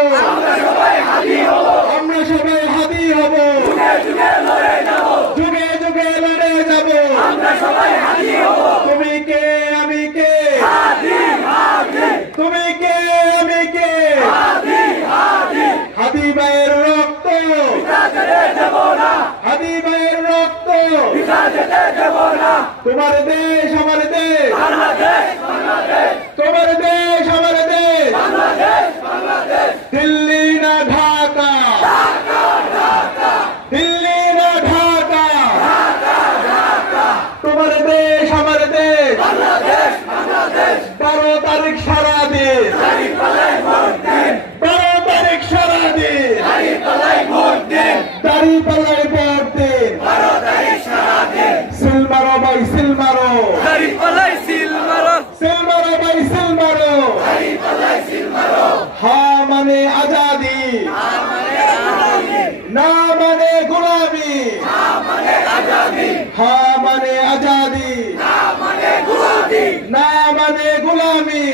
আমরা সবাই হাদি হব, আমরা সবাই হাদি হব, যুগে যুগে লড়ে যাব, যুগে যুগে লড়ে যাব। আমরা সবাই হাদি হব, তুমি কে আমি কে, হাদি হাদি তুমি কে আমি কে, হাদি হাদি হাদি ভাইয়ের রক্ত, পিতা যেতে দেব না, হাদি ভাইয়ের রক্ত। পিতা যেতে দেব না। তোমার দেশ আমার দেশ, বাংলাদেশ বাংলাদেশ তোমার দেশ আমার দেশ, বাংলাদেশ বাংলাদেশ, দিল্লি না ঢাকা, ঢাকা ঢাকা দিল্লি না ঢাকা, ঢাকা ঢাকা, তোমার দেশ আমার দেশ। বাংলাদেশ বাংলাদেশ, 12 তারিখ সারাদিন, দাঁড়িপাল্লায় ভোট দিন, 12 তারিখ সারাদিন, দাঁড়িপাল্লায় ভোট দিন, দাঁড়িপাল্লায় ভোট দিন। 12 তারিখ সারাদিন, সিল মারো ভাই সিল মারো, দাঁড়িপাল্লায় সিল মারো, সিল মারো ভাই সিল মারো। দাঁড়িপাল্লায় সিল মারো, হ্যাঁ মানে আজাদি, আমানে আজাদি, না মানে গোলামি, আমানে আজাদি, হ্যাঁ মানে আজাদি, আমানে গুলামি, না মানে গোলামি,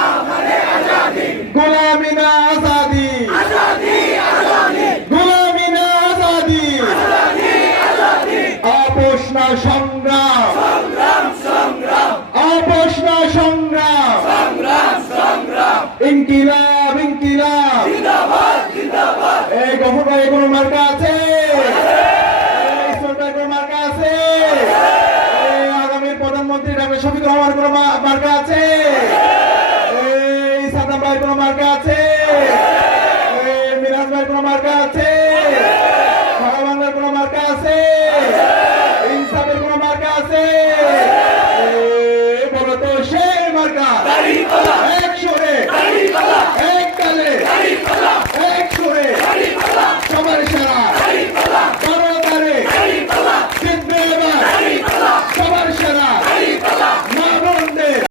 আমানে আজাদি, গোলামি না আজাদি, আজাদি আজাদি, গোলামি না আজাদি। আজাদি আজাদি, আপোষ না সংগ্রাম, সংগ্রাম সংগ্রাম, আপোষ না সংগ্রাম, সংগ্রাম সংগ্রাম, ইনকিলাব ইনকিলাব। জিন্দাবাদ জিন্দাবাদ, এই গফর ভাই কোনো মার্কা আছে?